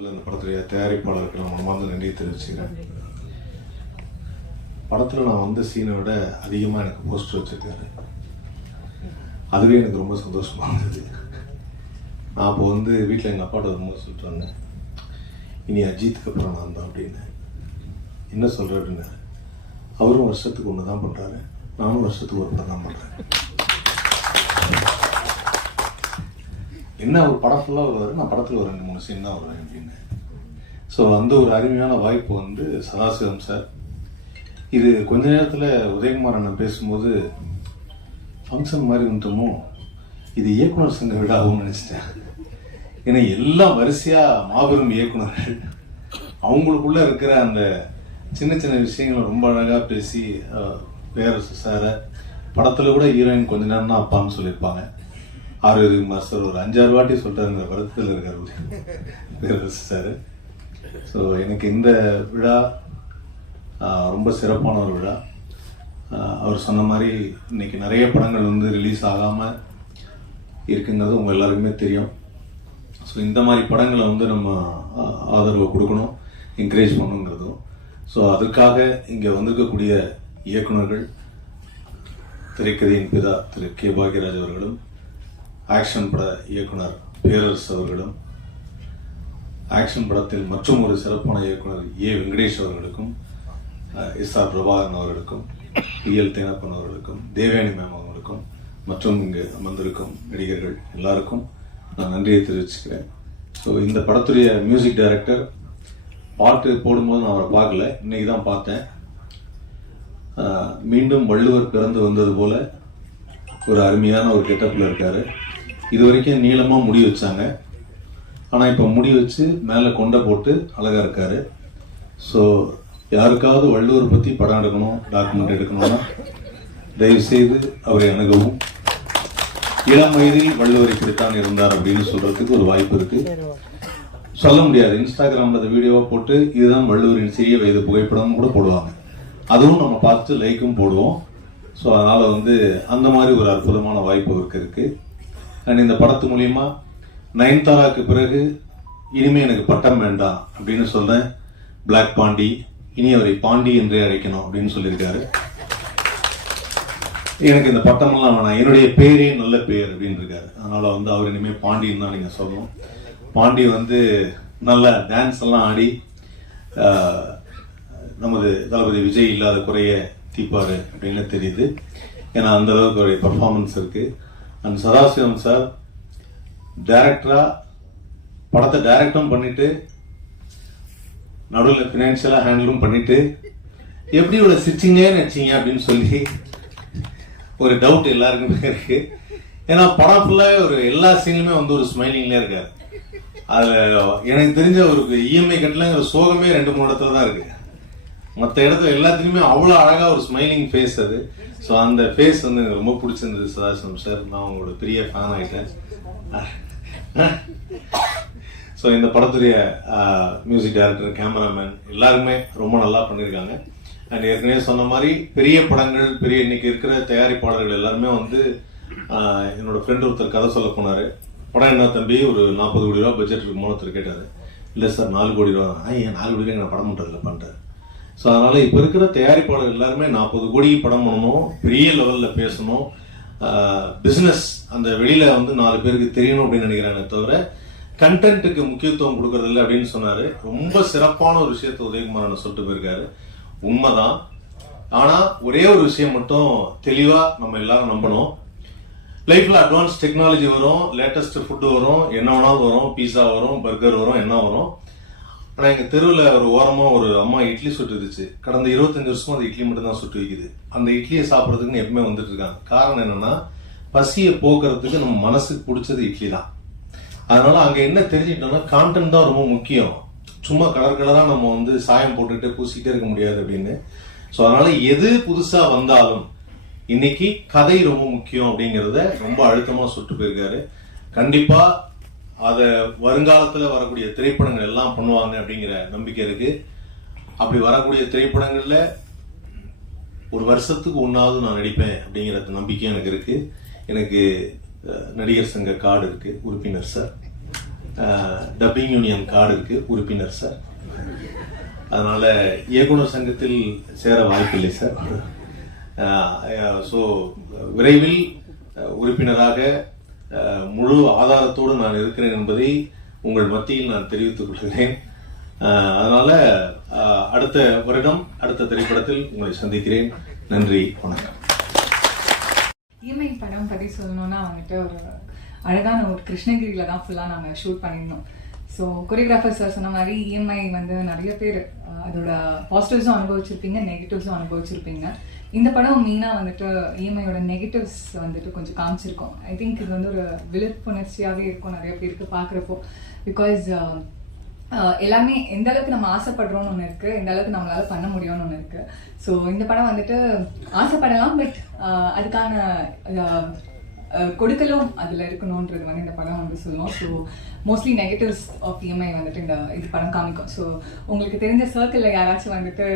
இந்த படத்துடைய தயாரிப்பாளருக்கு நான் மனமார்ந்த நன்றியை தெரிவிச்சுக்கிறேன். படத்தில் நான் வந்த சீனை விட அதிகமாக எனக்கு போஸ்டர் வச்சுருக்காரு. அதுவே எனக்கு ரொம்ப சந்தோஷமாக இருந்தது. நான் அப்போ வீட்டில் எங்கள் அப்பாட்ட வரும்போது சொல்லிட்டு வந்தேன், இனி அஜித்துக்கு அப்புறம் நான் தான் அப்படின்னு. என்ன சொல்கிறேன் அப்படின்னா, அவரும் வருஷத்துக்கு ஒன்று தான் பண்ணுறாரு, நானும் வருஷத்துக்கு ஒரு படம் தான் பண்ணுறேன். என்ன ஒரு படம் ஃபுல்லாக வருவார், நான் படத்தில் ஒரு 2-3 சீன் தான் வருவேன் அப்படின்னு. ஸோ அந்த ஒரு அருமையான வாய்ப்பு சதாசிவம் சார். இது கொஞ்ச நேரத்தில் உதயகுமார் அண்ணன் பேசும்போது ஃபங்க்ஷன் மாதிரி வந்துட்டோமோ, இது இயக்குனர் சங்க விழாவும் நினச்சிட்டேன். ஏன்னா எல்லாம் வரிசையாக மாபெரும் இயக்குனர்கள் அவங்களுக்குள்ளே இருக்கிற அந்த சின்ன சின்ன விஷயங்களை ரொம்ப அழகாக பேசி பேரரசு சாரை படத்தில் கூட ஹீரோயின் கொஞ்ச நேரம் தான் அப்பான்னு சொல்லியிருப்பாங்க. ஆரோக்கியகுமார் சார் ஒரு 5-6 வாட்டி சொல்லிட்டாருங்கிற வருத்தத்தில் இருக்கார் பேரரசு சார். ஸோ எனக்கு இந்த விழா ரொம்ப சிறப்பான ஒரு விழா. அவர் சொன்ன மாதிரி இன்னைக்கு நிறைய படங்கள் ரிலீஸ் ஆகாமல் இருக்குங்கிறது உங்கள் எல்லாருக்குமே தெரியும். ஸோ இந்த மாதிரி படங்களை நம்ம ஆதரவை கொடுக்கணும், என்கரேஜ் பண்ணணுங்கிறதும். ஸோ அதற்காக இங்கே வந்திருக்கக்கூடிய இயக்குநர்கள், திரைக்கதையின் பிதா திரு கே பாக்யராஜ் அவர்களும், ஆக்ஷன் பட இயக்குனர் பேரரசு அவர்களும், ஆக்ஷன் படத்தில் மற்றும் ஒரு சிறப்பான இயக்குனர் ஏ வெங்கடேஷ் அவர்களுக்கும், எஸ்.ஆர். பிரபாகரன் அவர்களுக்கும், பி.எல். தேனப்பன் அவர்களுக்கும், தேவயானி மேம் அவர்களுக்கும், மற்றும் இங்கு அமர்ந்திருக்கும் நடிகர்கள் எல்லாருக்கும் நான் நன்றியை தெரிவிச்சுக்கிறேன். ஸோ இந்த படத்துடைய மியூசிக் டைரக்டர் பாட்டு போடும்போது நான் அவரை பார்க்கல, இன்னைக்கு தான் பார்த்தேன். மீண்டும் வள்ளுவர் பிறந்து வந்தது போல ஒரு அருமையான ஒரு கெட்டப்பில் இருக்காரு. இது வரைக்கும் நீளமாக முடி வச்சாங்க, ஆனால் இப்போ முடி வச்சு மேலே கொண்டை போட்டு அழகாக இருக்காரு. ஸோ யாருக்காவது வள்ளுவர் பற்றி படம் எடுக்கணும், டாக்குமெண்ட் எடுக்கணும்னா தயவு செய்து அவரை அணுகவும். இளம் வயதில் வள்ளுவர் இப்படித்தான் இருந்தார் அப்படின்னு சொல்றதுக்கு ஒரு வாய்ப்பு இருக்கு. சொல்ல முடியாது, இன்ஸ்டாகிராம்ல அந்த வீடியோவை போட்டு இதுதான் வள்ளுவரின் சிறிய வயது புகைப்படம் கூட போடுவாங்க, அதுவும் நம்ம பார்த்து லைக்கும் போடுவோம். ஸோ அதனால அந்த மாதிரி ஒரு அற்புதமான வாய்ப்பு இருக்கு. அண்ட் இந்த படத்து மூலியமா நயன்தாராக்கு பிறகு இனிமே எனக்கு பட்டம் வேண்டாம் அப்படின்னு சொல்றேன். பிளாக் பாண்டி, இனி அவரை பாண்டி என்றே அழைக்கணும் அப்படின்னு சொல்லியிருக்காரு. எனக்கு இந்த பட்டமெல்லாம் வேணாம், என்னுடைய பேரே நல்ல பேர் அப்படின்னு இருக்காரு. அதனால அவர் இனிமே பாண்டின்னு தான் நீங்க சொல்லணும். பாண்டி நல்ல டான்ஸ் எல்லாம் ஆடி நமது தளபதி விஜய் இல்லாத குறைய தீப்பாரு அப்படின்னு தெரியுது. ஏன்னா அந்த அளவுக்கு ஒரு பர்ஃபார்மன்ஸ் இருக்கு. அண்ட் சதாசிவம் சார் டைரக்டரா படத்தை டைரக்டும் பண்ணிட்டு நடுவில் பினான்சியலா ஹேண்டிலும் பண்ணிட்டு எப்படி ஒரு சிரிச்சிங்கே நடிச்சிங்க அப்படின்னு சொல்லி ஒரு டவுட் எல்லாருக்குமே இருக்கு. ஏன்னா படம் ஃபுல்லா ஒரு எல்லா சீன்லுமே ஒரு ஸ்மைலிங்ல இருக்காரு. அதுல எனக்கு தெரிஞ்ச ஒரு இஎம்ஐ கட்டலங்கிற சோகமே 2-3 இடத்துல தான் இருக்கு. மற்ற இடத்துல எல்லாத்துலயுமே அவ்வளவு அழகா ஒரு ஸ்மைலிங் ஃபேஸ் அது. ஸோ அந்த ஃபேஸ் எனக்கு ரொம்ப பிடிச்சிருந்தது சதாசிவம் சார். நான் உங்களோட பெரிய ஃபேன் ஆயிட்டேன். ஸோ இந்த படத்துடைய மியூசிக் டைரக்டர், கேமராமேன் எல்லாருமே ரொம்ப நல்லா பண்ணியிருக்காங்க. அண்ட் ஏற்கனவே சொன்ன மாதிரி பெரிய படங்கள், இன்னைக்கு இருக்கிற தயாரிப்பாளர்கள் எல்லாருமே என்னோட ஃப்ரெண்ட் ஒருத்தர் கதை சொல்ல போனாரு. படம் என்ன தம்பி, ஒரு 40 கோடி ரூபா பட்ஜெட் இருக்குமோ ஒருத்தர் கேட்டாரு. இல்லை சார் 4 கோடி ரூபா. ஏன் 4 கோடி ரூபாய் நான் படம் பண்ணுறதில்ல பண்ணுறேன். ஸோ அதனால இப்போ இருக்கிற தயாரிப்பாளர்கள் எல்லாருமே 40 கோடி படம் பண்ணணும், பெரிய லெவலில் பேசணும், பிஸ்னஸ் அந்த வெளியில 4 பேருக்கு தெரியணும் அப்படின்னு நினைக்கிறானே தவிர கண்டென்ட்டுக்கு முக்கியத்துவம் கொடுக்கறதில்ல அப்படின்னு சொன்னாரு. ரொம்ப சிறப்பான ஒரு விஷயத்த உதயகுமார் சொல்லிட்டு போயிருக்காரு. உண்மைதான். ஆனா ஒரே ஒரு விஷயம் மட்டும் தெளிவா நம்ம எல்லாரும் நம்பணும். லைஃப்ல அட்வான்ஸ் டெக்னாலஜி வரும், லேட்டஸ்ட் ஃபுட் வரும், என்ன வேணாலும் வரும், பீஸா வரும், பர்கர் வரும், என்ன வரும். ஆனா எங்க தெருவில் ஒரு ஓரமா ஒரு அம்மா இட்லி சுட்டுருச்சு. கடந்த 25 வருஷமா அந்த இட்லி மட்டும் தான் சுட்டு வைக்குது. அந்த இட்லியை சாப்பிட்றதுக்குன்னு எப்பவுமே வந்துட்டு இருக்காங்க. காரணம் என்னன்னா, பசியை போக்குறதுக்கு நம்ம மனசுக்கு பிடிச்சது இட்லி தான். அதனால அங்க என்ன தெரிஞ்சுக்கிட்டோம்னா, கான்டென்ட் தான் ரொம்ப முக்கியம். சும்மா கலரா நம்ம சாயம் போட்டுட்டு பூசிக்கிட்டே இருக்க முடியாது அப்படின்னு. ஸோ அதனால எது புதுசா வந்தாலும் இன்னைக்கு கதை ரொம்ப முக்கியம் அப்படிங்கிறத ரொம்ப அழுத்தமா சுட்டு போயிருக்காரு. கண்டிப்பா அத வருங்காலத்துல வரக்கூடிய திரைப்படங்கள் எல்லாம் பண்ணுவாங்க அப்படிங்கிற நம்பிக்கை இருக்கு. அப்படி வரக்கூடிய திரைப்படங்கள்ல ஒரு வருஷத்துக்கு ஒன்னாவது நான் நடிப்பேன் அப்படிங்கிற நம்பிக்கை எனக்கு இருக்கு. எனக்கு நடிகர் சங்க கார்டு இருக்கு, உறுப்பினர் சார். டப்பிங் யூனியன் கார்டு இருக்கு, உறுப்பினர் சார். அதனால இயக்குனர் சங்கத்தில் சேர வாய்ப்பில்லை சார். ஸோ விரைவில் உறுப்பினராக முழு ஆதாரத்தோடு நான் இருக்கிறேன் என்பதை உங்கள் மத்தியில் நான் தெரிவித்துக் கொள்கிறேன். அதனால அடுத்த வருடம் அடுத்த திரைப்படத்தில் உங்களை சந்திக்கிறேன். நன்றி, வணக்கம். இஎம்ஐ படம் பற்றி சொல்லணும்னா வந்துட்டு ஒரு அழகான ஒரு கிருஷ்ணகிரியில தான் ஃபுல்லாக நாங்கள் ஷூட் பண்ணியிருந்தோம். ஸோ கொரியோகிராஃபர் சார் சொன்ன மாதிரி இஎம்ஐ வந்து நிறைய பேர் அதோட பாசிட்டிவ்ஸும் அனுபவிச்சிருப்பீங்க, நெகட்டிவ்ஸும் அனுபவிச்சிருப்பீங்க. இந்த படம் மெயினாக வந்துட்டு இஎம்ஐயோட நெகட்டிவ்ஸ் வந்துட்டு கொஞ்சம் காமிச்சிருக்கோம். ஐ திங்க் இது வந்து ஒரு விழிப்புணர்ச்சியாகவே இருக்கும் நிறைய பேருக்கு பார்க்குறப்போ. பிகாஸ் எல்லாமே எந்த அளவுக்கு நம்ம ஆசைப்படுறோம்னு ஒன்று இருக்குது, எந்த அளவுக்கு நம்மளால பண்ண முடியும்னு ஒன்று இருக்குது. ஸோ இந்த படம் வந்துட்டு ஆசைப்படலாம், பட் அதுக்கான கொடுக்கலும் அதில் இருக்கணுன்றது வந்து இந்த படம் வந்து சொல்லுவோம். So mostly negatives of EMI வந்துட்டு இது படம் காமிக்கும். ஸோ உங்களுக்கு தெரிஞ்ச சர்க்கிளில் யாராச்சும் வந்துட்டு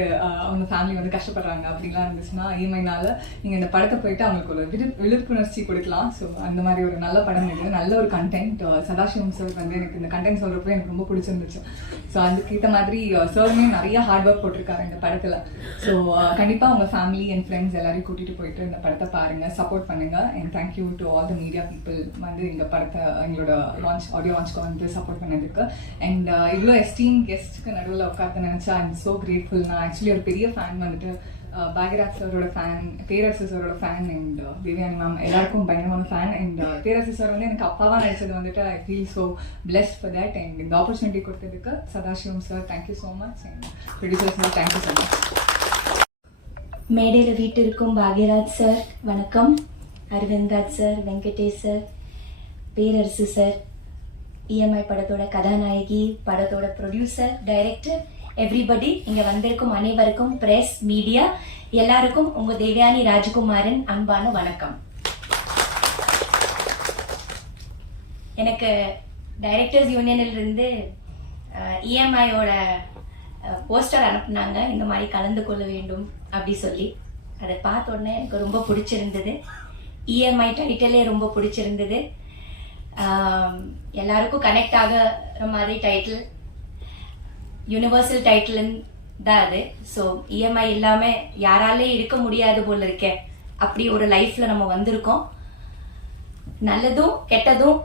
அவங்க ஃபேமிலி வந்து கஷ்டப்படுறாங்க அப்படின்லாம் இருந்துச்சுன்னா இஎம்ஐனால நீங்கள் இந்த படத்தை போயிட்டு அவங்களுக்கு ஒரு விழிப்புணர்ச்சி கொடுக்கலாம். ஸோ அந்த மாதிரி ஒரு நல்ல படம் இது, நல்ல ஒரு கண்டென்ட். சதாசிவம் சார் வந்து எனக்கு இந்த கண்டென்ட் சொல்கிறப்போ எனக்கு ரொம்ப பிடிச்சிருந்துச்சு. ஸோ அதுக்கேற்ற மாதிரி சாருமே நிறைய ஹார்ட் ஒர்க் போட்டிருக்காரு இந்த படத்தில். ஸோ கண்டிப்பாக உங்கள் ஃபேமிலி அண்ட் ஃப்ரெண்ட்ஸ் எல்லாரையும் கூட்டிகிட்டு போயிட்டு இந்த படத்தை பாருங்கள், சப்போர்ட் பண்ணுங்கள். And thank you to all the media people வந்து இந்த படத்தை எங்களோட ஆடியோ லான்ச் வந்து சப்போர்ட் பண்ணதுக்கு. அண்ட் இவ்வளோ எஸ்டீம் கெஸ்ட்டுக்கு நடுவில் உட்காந்து நினச்சா ஐ எம் ஸோ கிரேட்ஃபுல். நான் ஆக்சுவலி ஒரு பெரிய ஃபேன் வந்துட்டு பாக்யராஜ் சாரோட ஃபேன், பேரரசு சாரோட ஃபேன் அண்ட் தேவயானி மேம் எல்லாருக்கும் பயங்கரமான ஃபேன். அண்ட் பேரரசு சார் வந்து எனக்கு அப்பாவாக நடிச்சது வந்துட்டு I feel so blessed for that. And இந்த ஆப்பர்ச்சுனிட்டி கொடுத்ததுக்கு Sadasivam sir thank you so much. And producer sir thank you so much. மேடையில் வீட்டிற்கும் பாக்யராஜ் சார் வணக்கம், Aravindraj sir, Venkatesh sir, Perarasu sir, EMI படத்தோட கதாநாயகி, படத்தோட ப்ரொடியூசர், டைரக்டர், எவ்ரிபடி, இங்க வந்திருக்கும் அனைவருக்கும், பிரஸ், மீடியா எல்லாருக்கும் உங்க தேவயானி ராஜகுமாரன் அன்பான வணக்கம். எனக்கு டைரக்டர்ஸ் யூனியனில் இருந்து இஎம்ஐயோட போஸ்டர் அனுப்புனாங்க, இந்த மாதிரி கலந்து கொள்ள வேண்டும் அப்படி சொல்லி. அதை பார்த்த உடனே எனக்கு ரொம்ப பிடிச்சிருந்தது. இஎம்ஐ டைட்டிலே ரொம்ப பிடிச்சிருந்தது. எல்லாருக்கும் கனெக்ட் ஆகிற மாதிரி டைட்டில், யூனிவர்சல் டைட்டில் தான் அது. ஸோ இஎம்ஐ இல்லாம யாராலே இருக்க முடியாது போல இருக்க, அப்படி ஒரு லைஃப்ல நம்ம வந்திருக்கோம். நல்லதும் கெட்டதும்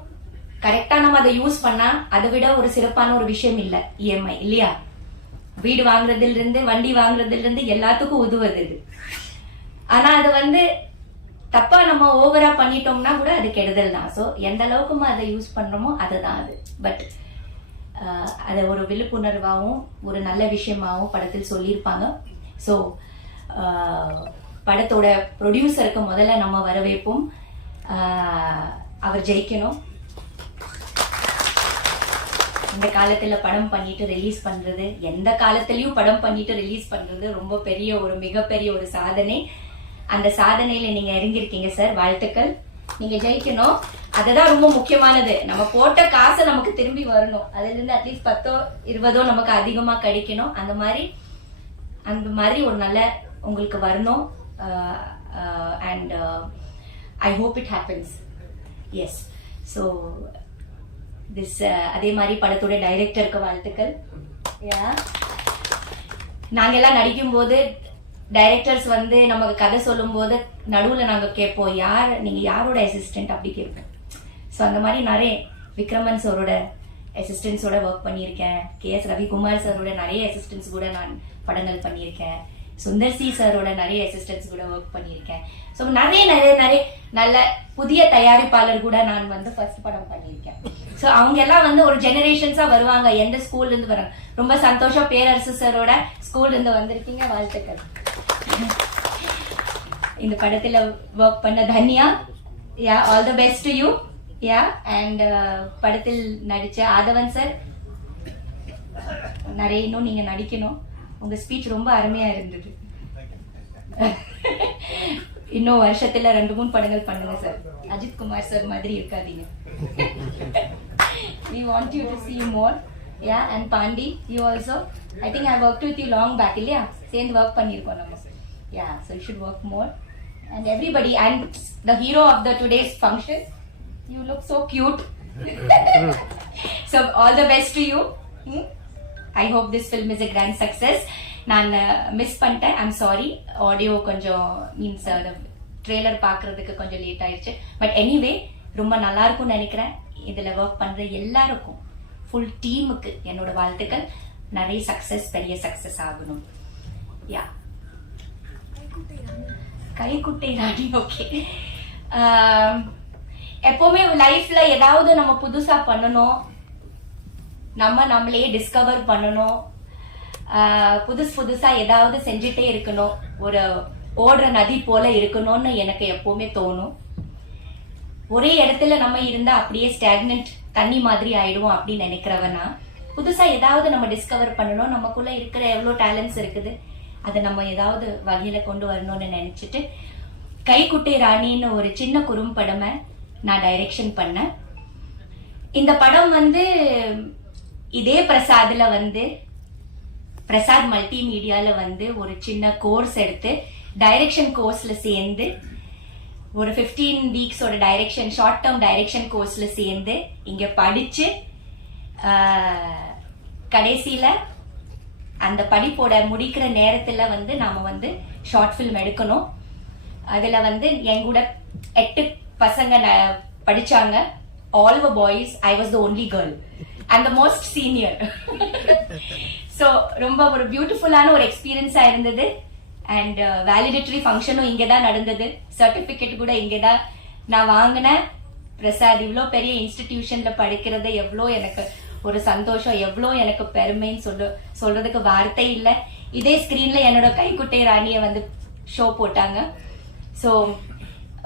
கரெக்டா நம்ம அதை யூஸ் பண்ணா அதை விட ஒரு சிறப்பான ஒரு விஷயம் இல்லை இஎம்ஐ, இல்லையா? வீடு வாங்குறதுல இருந்து வண்டி வாங்குறதுல இருந்து எல்லாத்துக்கும் உதவுது இது. ஆனா அது வந்து தப்பா நம்ம ஓவரா பண்ணிட்டோம்னா கூட அது கெடுதல் தான். ஸோ எந்த அளவுக்கு அதை யூஸ் பண்றோமோ அதுதான் அது. பட் அதை ஒரு விழிப்புணர்வாகவும் ஒரு நல்ல விஷயமாகவும் படத்தில் சொல்லியிருப்பாங்க. ஸோ படத்தோட ப்ரொடியூசருக்கு முதல்ல நம்ம வரவேற்போம். அவர் ஜெயிக்கணும். இந்த காலத்துல படம் பண்ணிட்டு ரிலீஸ் பண்றது, எந்த காலத்திலயும் படம் பண்ணிட்டு ரிலீஸ் பண்றது ரொம்ப பெரிய ஒரு மிகப்பெரிய ஒரு சாதனை. அந்த சாதனையில நீங்க இறங்கிருக்கீங்க சார், வாழ்த்துக்கள். நீங்க ஜெயிக்கணும், அதுதான் ரொம்ப முக்கியமானது. நம்ம போட்ட காசை நமக்கு திரும்பி வரணும், அதுல இருந்து அட்லீஸ்ட் 10 20 நமக்கு அதிகமா கிடைக்கணும். அந்த மாதிரி ஒரு நல்ல உங்களுக்கு வரணும். And I hope it happens. Yes. So அதே மாதிரி படத்தோட டைரக்டருக்கு வாழ்த்துக்கள். நாங்கெல்லாம் நடிக்கும் போது டைரக்டர்ஸ் வந்து நமக்கு கதை சொல்லும் போது நடுவுல நாங்க கேட்போம், நீங்க யாரோட அசிஸ்டன்ட் அப்படி கேட்போம். ஸோ அந்த மாதிரி நிறைய விக்ரமன் சாரோட அசிஸ்டன்ஸோட ஒர்க் பண்ணியிருக்கேன். KS ரவிக்குமார் சாரோட நிறைய அசிஸ்டன்ஸ் கூட நான் படங்கள் பண்ணியிருக்கேன். சுந்தர் சி சாரோட நிறைய அசிஸ்டன்ஸ் கூட ஒர்க் பண்ணியிருக்கேன். ஸோ நிறைய நிறைய நிறைய நல்ல புதிய தயாரிப்பாளர் கூட நான் வந்து ஃபர்ஸ்ட் படம் பண்ணியிருக்கேன். ஸோ அவங்க எல்லாம் வந்து ஒரு ஜெனரேஷன்ஸா வருவாங்க, எந்த ஸ்கூல்ல இருந்து வராங்க. ரொம்ப சந்தோஷம், பேரரசு சாரோட ஸ்கூல்ல இருந்து வந்திருக்கீங்க, வாழ்த்துக்கள். இந்த படத்துல ஒர்க் பண்ண Dhanya, all the best to you. And படத்தில் நடிச்ச ஆதவன் சார், நிறைய இன்னும் நீங்க நடிக்கணும். உங்க ஸ்பீச் ரொம்ப அருமையா இருந்தது. இன்னும் வருஷத்துல 2-3 படங்கள் பண்ணுங்க சார். அஜித் குமார் சார் மாதிரி இருக்காதீங்க. We want you to see more. And Pandi, you also. I think I worked with you long back, இல்லையா? சேர்ந்து ஒர்க் பண்ணியிருக்கோம் நம்ம. So you should work more. And everybody, and the hero of the today's function, you look so cute. So all the best to you. I hope this film is a grand success. நான் miss பண்ணிட்டேன், I'm sorry. Audio கொஞ்சம் means trailer பார்க்கறதுக்கு கொஞ்சம் late ஆயிடுச்சு. But anyway ரொம்ப நல்லா இருக்கும்னு நினைக்கிறேன். இதில் ஒர்க் பண்ணுற எல்லாருக்கும், ஃபுல் டீமுக்கு என்னோட வாழ்த்துக்கள். நிறைய சக்சஸ், பெரிய சக்சஸ் ஆகணும். யா, கைக்குட்டை ராணி. ஓகே, எப்பவுமே லைஃப்ல ஏதாவது நம்ம புதுசா பண்ணணும், நம்மளே டிஸ்கவர் பண்ணணும், புதுசா ஏதாவது செஞ்சுட்டே இருக்கணும், ஒரு ஓடுற நதி போல இருக்கணும்னு எனக்கு எப்பவுமே தோணும். ஒரே இடத்துல நம்ம இருந்தா அப்படியே ஸ்டாக்னன்ட் தண்ணி மாதிரி ஆயிடுவோம் அப்படின்னு நினைக்கிறவனா, புதுசா ஏதாவது நம்ம டிஸ்கவர் பண்ணணும், நமக்குள்ள இருக்கிற எவ்வளவு டேலண்ட்ஸ் இருக்குது அதை நம்ம ஏதாவது வகையில கொண்டு வரணும்னு நினைச்சிட்டு கைக்குட்டை ராணின்னு ஒரு சின்ன குறும்படமை நான் டைரக்ஷன் பண்ணேன். இந்த படம் வந்து இதே பிரசாத்ல வந்து பிரசாத் மல்டிமீடியால வந்து ஒரு சின்ன கோர்ஸ் எடுத்து டைரக்ஷன் கோர்ஸ்ல சேர்ந்து ஒரு 15 வீக்ஸோட டைரக்ஷன் ஷார்ட் டேர்ம் டைரக்ஷன் கோர்ஸ்ல சேர்ந்து இங்க படிச்சு கடைசியில அந்த படிப்போட முடிக்கிற நேரத்துல வந்து நாம வந்து ஷார்ட் ஃபிலிம் எடுக்கணும். அதுல வந்து என் கூட 8 பசங்க படிச்சாங்க. All were boys, I was the only girl and the most senior. So ரொம்ப ஒரு பியூட்டிஃபுல்லான ஒரு எக்ஸ்பீரியன்ஸா இருந்தது. அண்ட் வேலிடேட்டரி ஃபங்க்ஷனும் இங்கதான் நடந்தது. சர்டிபிகேட் கூட இங்கதான் நான் வாங்கினேன். பிரசாத் இவ்வளோ பெரிய இன்ஸ்டிடியூஷன்ல படிக்கிறது எவ்வளோ எனக்கு ஒரு சந்தோஷம், எவ்வளோ எனக்கு பெருமைன்னு சொல்றதுக்கு வார்த்தை இல்லை. இதே ஸ்கிரீன்ல என்னோட கைக்குட்டை ராணிய வந்து ஷோ போட்டாங்க. ஸோ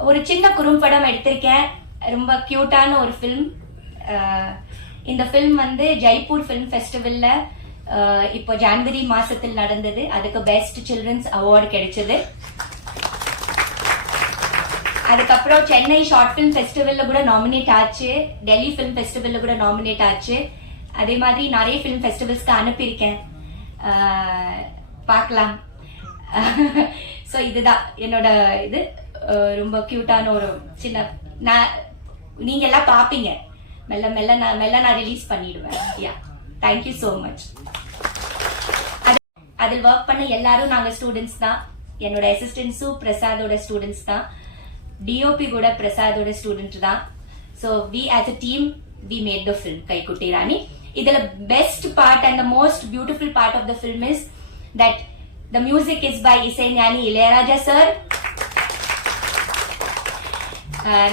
ஒரு சின்ன குறும்படம் எடுத்திருக்கேன், ரொம்ப கியூட்டான ஒரு ஃபில்ம். இந்த ஃபில்ம் வந்து ஜெய்ப்பூர் ஃபிலிம் ஃபெஸ்டிவல்ல இப்போ ஜனவரி மாசத்தில் நடந்தது. அதுக்கு பெஸ்ட் சில்ட்ரன்ஸ் அவார்டு கிடைச்சது. அதுக்கப்புறம் சென்னை ஷார்ட் ஃபிலிம் ஃபெஸ்டிவல்ல கூட நாமினேட் ஆச்சு, டெல்லி ஃபிலிம் ஃபெஸ்டிவல்ல கூட நாமினேட் ஆச்சு. அதே மாதிரி நிறைய ஃபிலிம் ஃபெஸ்டிவல்ஸ்க்கு அனுப்பியிருக்கேன், பார்க்கலாம். ஸோ இதுதான் என்னோட இது. ரொம்ப கியூட்டான ஒரு சின்ன, நீங்க எல்லாம் பாப்பீங்க, மெல்ல நான் ரிலீஸ் பண்ணிடுவேன். யா, தேங்க்யூ ஸோ மச். அதில் ஒர்க் பண்ண எல்லாரும் நாங்க ஸ்டூடெண்ட்ஸ் தான். என்னோட அசிஸ்டன்ஸும் பிரசாதோட ஸ்டூடெண்ட்ஸ் தான், டிஓபி கூட பிரசாதோட ஸ்டூடெண்ட் தான். So we as a team we made the film Kaikuttai Rani. இதுல best part and the most beautiful part of the film is that the music is by Isaignani Ilaiyaraaja sir.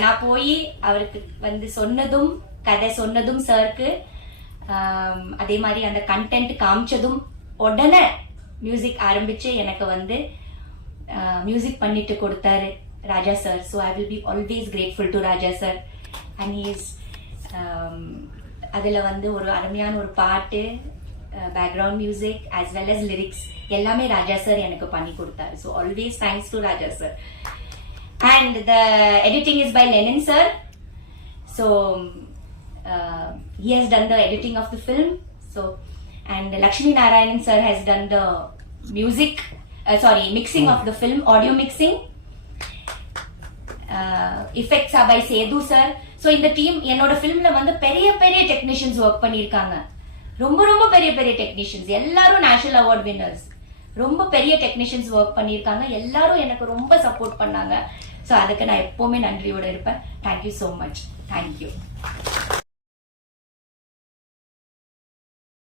நான் போய் அவருக்கு வந்து சொன்னதும், கதை சொன்னதும் சாருக்கு, அதே மாதிரி அந்த கண்டென்ட் காமிச்சதும் உடனே மியூசிக் ஆரம்பிச்சு எனக்கு வந்து மியூசிக் பண்ணிட்டு கொடுத்தாரு Raja sir. So I will be always grateful to Raja sir. And he's அதில் வந்து ஒரு அருமையான ஒரு பாட்டு, background music as well as lyrics எல்லாமே ராஜா சார் எனக்கு பண்ணி கொடுத்தாரு. So always thanks to Raja sir. And the editing is by Lenin sir. So he has done the editing of the film. So and Lakshmi Narayanan sir has done the music, mixing of the film, audio mixing. Effects are by Sedu sir. So in the team என்னோட ஃபிலிம்ல வந்து பெரிய பெரிய technicians work பண்ணிருக்காங்க. ரொம்ப ரொம்ப பெரிய பெரிய technicians, எல்லாரும் நேஷனல் அவார்ட் வின்னர்ஸ். ரொம்ப பெரிய டெக்னீஷியன்ஸ் ஒர்க் பண்ணிருக்காங்க. எல்லாரும் எனக்கு ரொம்ப சப்போர்ட் பண்ணாங்க. ஸோ அதுக்கு நான் எப்பவுமே நன்றியோட இருப்பேன். Thank you so much. தேங்க்யூ.